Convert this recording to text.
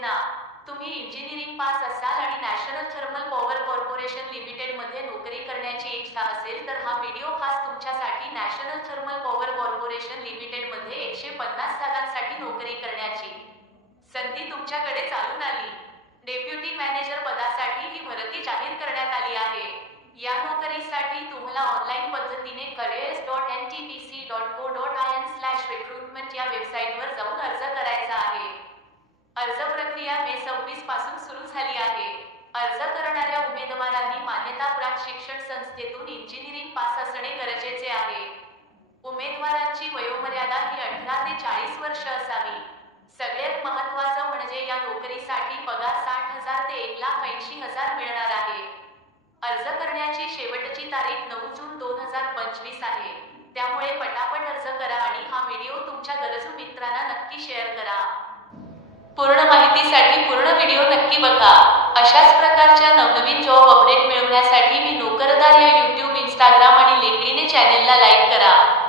ना. तुम्ही engineering pass असाल आणि नॅशनल थर्मल पॉवर कॉर्पोरेशन लिमिटेडमध्ये नोकरी करण्याची इच्छा असेल तर हा व्हिडिओ खास तुमच्यासाठी. नॅशनल थर्मल पॉवर कॉर्पोरेशन लिमिटेडमध्ये 150 जागांसाठी नोकरी करण्याची संधी तुमच्याकडे चालून आली. डेप्युटी मॅनेजर पदासाठी ही भरती जाहीर करण्यात आली आहे. या नोकरीसाठी तुम्हाला ऑनलाईन पद्धतीने careers.ntpc.co.in/recruitment या वेबसाईटवर जाऊन अर्ज करायचा आहे. अर्ज प्रक्रिया मे 26 पासून सुरू झाली आहे. अर्ज करणाऱ्या उमेदवारांनी मान्यताप्राप्त शिक्षण संस्थेतून इंजिनिअरिंग पास असणे गरजेचे आहे. उमेदवारांची वयोमर्यादा ही 18 ते 40 वर्ष असावी. सगळ्यात महत्त्वाचं म्हणजे या नोकरीसाठी पगार 60,000 ते 1,80,000 मिळणार आहे. अर्ज करण्याची शेवटची तारीख 9 जून 2025 आहे. त्यामुळे पटापट अर्ज करा आणि हा व्हिडिओ तुमच्या गरजू मित्रांना नक्की शेअर करा. पूर्ण माहितीसाठी पूर्ण व्हिडिओ नक्की बघा. अशाच प्रकारच्या नवनवीन जॉब अपडेट मिळवण्यासाठी मी नोकरदार या YouTube, Instagram आणि LinkedIn चॅनेलला लाईक करा.